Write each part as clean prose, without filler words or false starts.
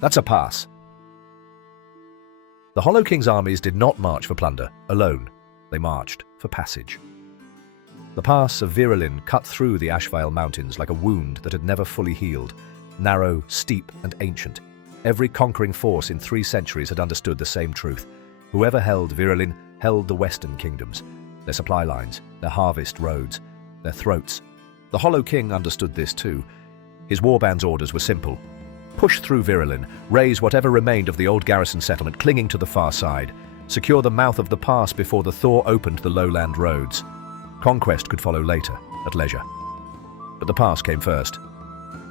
That's a pass. The Hollow King's armies did not march for plunder, alone. They marched for passage. The pass of Virelin cut through the Ashvale Mountains like a wound that had never fully healed, narrow, steep, and ancient. Every conquering force in 3 centuries had understood the same truth. Whoever held Virelin held the Western kingdoms, their supply lines, their harvest roads, their throats. The Hollow King understood this too. His warband's orders were simple. Push through Virelin, raise whatever remained of the old garrison settlement clinging to the far side, secure the mouth of the pass before the Thaw opened the lowland roads. Conquest could follow later, at leisure. But the pass came first.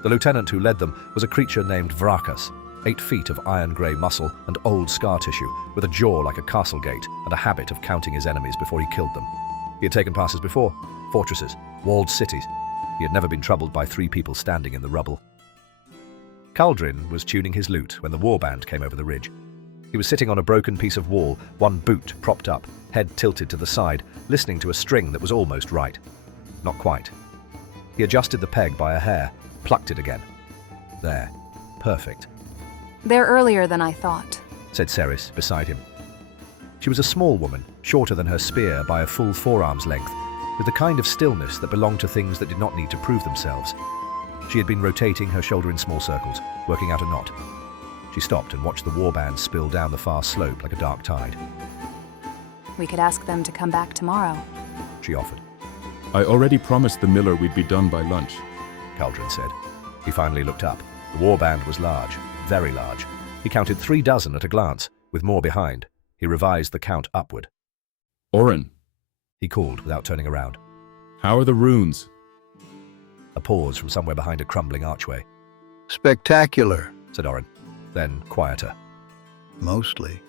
The lieutenant who led them was a creature named Vrakas, 8 feet of iron-grey muscle and old scar tissue, with a jaw like a castle gate and a habit of counting his enemies before he killed them. He had taken passes before, fortresses, walled cities. He had never been troubled by 3 people standing in the rubble. Caldrin was tuning his lute when the warband came over the ridge. He was sitting on a broken piece of wall, one boot propped up, head tilted to the side, listening to a string that was almost right. Not quite. He adjusted the peg by a hair, plucked it again. There. Perfect. They're earlier than I thought, said Ceres beside him. She was a small woman, shorter than her spear by a full forearm's length, with the kind of stillness that belonged to things that did not need to prove themselves. She had been rotating her shoulder in small circles, working out a knot. She stopped and watched the warband spill down the far slope like a dark tide. We could ask them to come back tomorrow, She offered. I already promised the miller we'd be done by lunch. Caldrin said. He finally looked up. The warband was large, very large. He counted 3 dozen at a glance, with more behind. He revised the count upward. Orin, He called without turning around. how are the runes? A pause from somewhere behind a crumbling archway. Spectacular, Said Orin. Then quieter. mostly.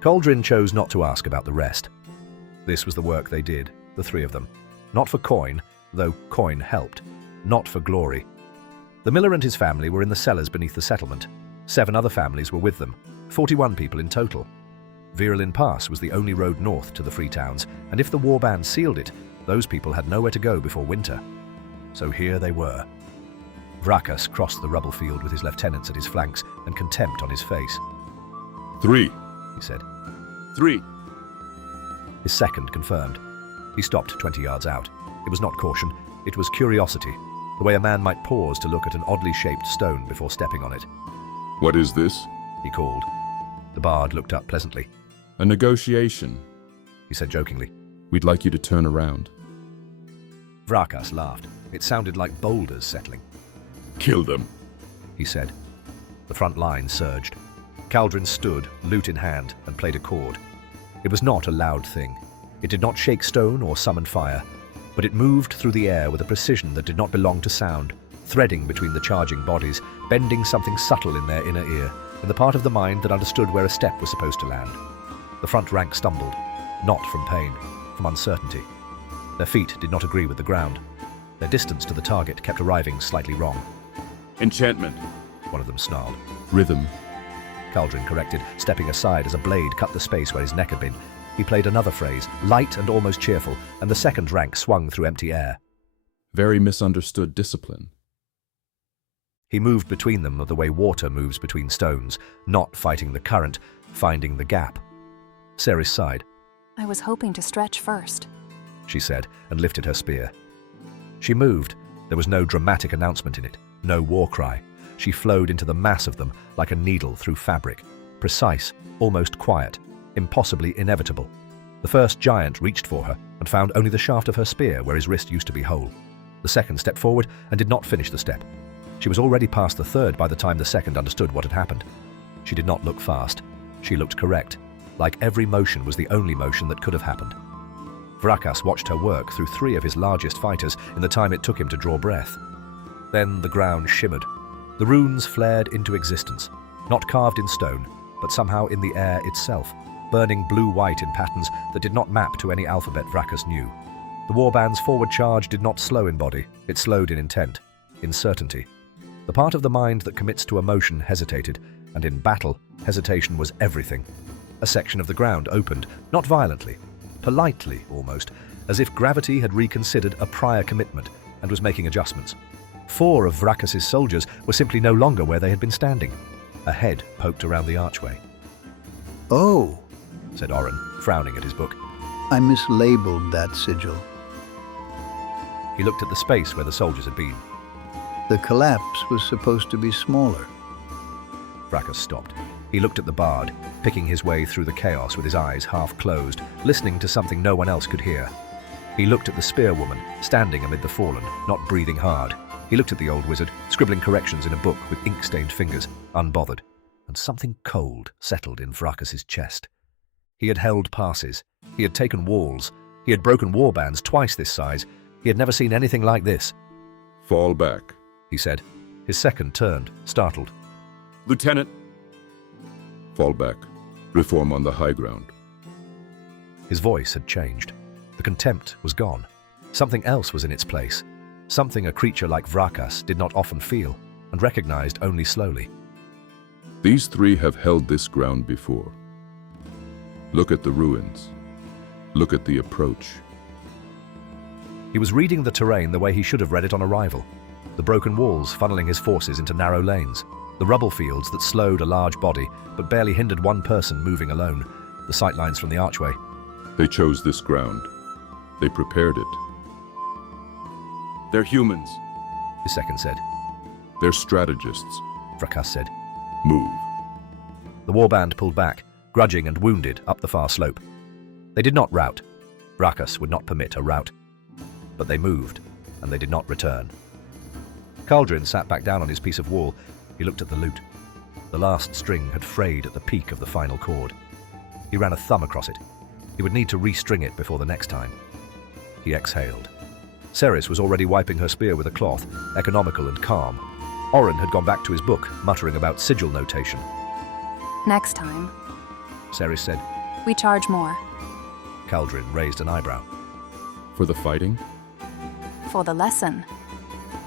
Caldrin chose not to ask about the rest. This was the work they did, the 3 of them. Not for coin, though coin helped. Not for glory. The miller and his family were in the cellars beneath the settlement. 7 other families were with them, 41 people in total. Virelin Pass was the only road north to the free towns, and if the warband sealed it, those people had nowhere to go before winter. So here they were. Vrakas crossed the rubble field with his lieutenants at his flanks and contempt on his face. 3. He said. 3. His second confirmed. He stopped 20 yards out. It was not caution, it was curiosity, the way a man might pause to look at an oddly shaped stone before stepping on it. What is this? He called. The bard looked up pleasantly. A negotiation. He said jokingly. We'd like you to turn around. Vrakas laughed. It sounded like boulders settling. Kill them. He said. The front line surged. Caldrin stood, lute in hand, and played a chord. It was not a loud thing. It did not shake stone or summon fire, but it moved through the air with a precision that did not belong to sound, threading between the charging bodies, bending something subtle in their inner ear, in the part of the mind that understood where a step was supposed to land. The front rank stumbled, not from pain, from uncertainty. Their feet did not agree with the ground. Their distance to the target kept arriving slightly wrong. Enchantment. One of them snarled. Rhythm. Caldrin corrected, stepping aside as a blade cut the space where his neck had been. He played another phrase, light and almost cheerful, and the second rank swung through empty air. Very misunderstood discipline. He moved between them the way water moves between stones, not fighting the current, finding the gap. Ceres sighed. I was hoping to stretch first. She said, and lifted her spear. She moved. There was no dramatic announcement in it, no war cry. She flowed into the mass of them like a needle through fabric, precise, almost quiet, impossibly inevitable. The first giant reached for her and found only the shaft of her spear where his wrist used to be whole. The second stepped forward and did not finish the step. She was already past the third by the time the second understood what had happened. She did not look fast. She looked correct, like every motion was the only motion that could have happened. Vrakas watched her work through 3 of his largest fighters in the time it took him to draw breath. Then the ground shimmered. The runes flared into existence, not carved in stone, but somehow in the air itself, burning blue-white in patterns that did not map to any alphabet Vrakas knew. The warband's forward charge did not slow in body, it slowed in intent, in certainty. The part of the mind that commits to emotion hesitated, and in battle, hesitation was everything. A section of the ground opened, not violently, politely almost, as if gravity had reconsidered a prior commitment and was making adjustments. 4 of Vrachas's soldiers were simply no longer where they had been standing. A head poked around the archway. Oh, Said Oren, frowning at his book. I mislabeled that sigil. He looked at the space where the soldiers had been. The collapse was supposed to be smaller. Vrachas stopped. He looked at the bard, picking his way through the chaos with his eyes half closed, listening to something no one else could hear. He looked at the spearwoman, standing amid the fallen, not breathing hard. He looked at the old wizard, scribbling corrections in a book with ink-stained fingers, unbothered. And something cold settled in Vrachas's chest. He had held passes. He had taken walls. He had broken warbands twice this size. He had never seen anything like this. Fall back. He said. His second turned, startled. Lieutenant! Fall back. Reform on the high ground. His voice had changed. The contempt was gone. Something else was in its place. Something a creature like Vrachas did not often feel, and recognized only slowly. These 3 have held this ground before. Look at the ruins. Look at the approach. He was reading the terrain the way he should have read it on arrival. The broken walls funneling his forces into narrow lanes. The rubble fields that slowed a large body, but barely hindered one person moving alone. The sightlines from the archway. They chose this ground. They prepared it. They're humans. His second said. They're strategists. Vrachas said. Move. The warband pulled back, grudging and wounded, up the far slope. They did not rout. Vrachas would not permit a rout. But they moved, and they did not return. Cauldron sat back down on his piece of wall. He looked at the lute. The last string had frayed at the peak of the final chord. He ran a thumb across it. He would need to restring it before the next time. He exhaled. Ceres was already wiping her spear with a cloth, economical and calm. Oren had gone back to his book, muttering about sigil notation. Next time, Ceres said. we charge more. Cauldron raised an eyebrow. For the fighting? For the lesson.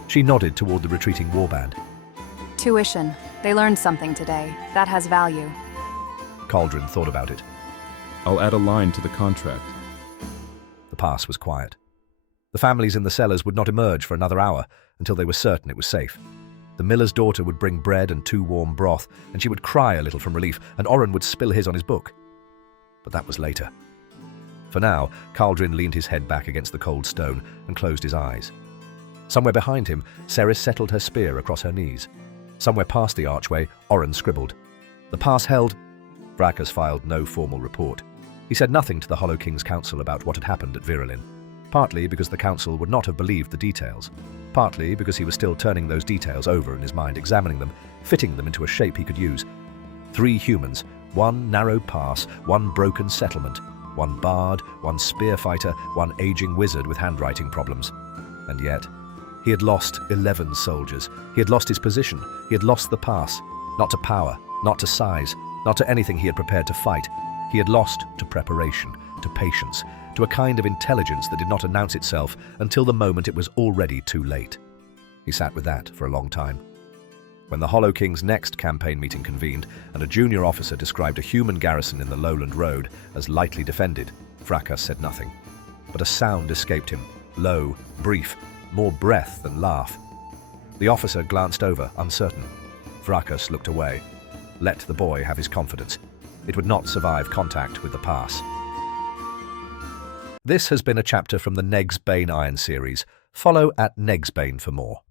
She nodded toward the retreating warband. Tuition. They learned something today. That has value. Cauldron thought about it. I'll add a line to the contract. The pass was quiet. The families in the cellars would not emerge for another hour until they were certain it was safe. The miller's daughter would bring bread and 2 warm broth, and she would cry a little from relief, and Oren would spill his on his book. But that was later. For now, Cauldron leaned his head back against the cold stone and closed his eyes. Somewhere behind him, Ceres settled her spear across her knees. Somewhere past the archway, Oren scribbled. The pass held. Vrachas filed no formal report. He said nothing to the Hollow King's council about what had happened at Virelin, partly because the council would not have believed the details, partly because he was still turning those details over in his mind, examining them, fitting them into a shape he could use. 3 humans, 1 narrow pass, 1 broken settlement, 1 bard, 1 spear fighter, 1 aging wizard with handwriting problems. And yet, he had lost 11 soldiers. He had lost his position. He had lost the pass. Not to power, not to size, not to anything he had prepared to fight. He had lost to preparation, to patience, to a kind of intelligence that did not announce itself until the moment it was already too late. He sat with that for a long time. When the Hollow King's next campaign meeting convened and a junior officer described a human garrison in the lowland road as lightly defended, Vrachas said nothing. But a sound escaped him, low, brief, more breath than laugh. The officer glanced over, uncertain. Vrachas looked away. Let the boy have his confidence. It would not survive contact with the pass. This has been a chapter from the Negsbane Iron series. Follow at Negsbane for more.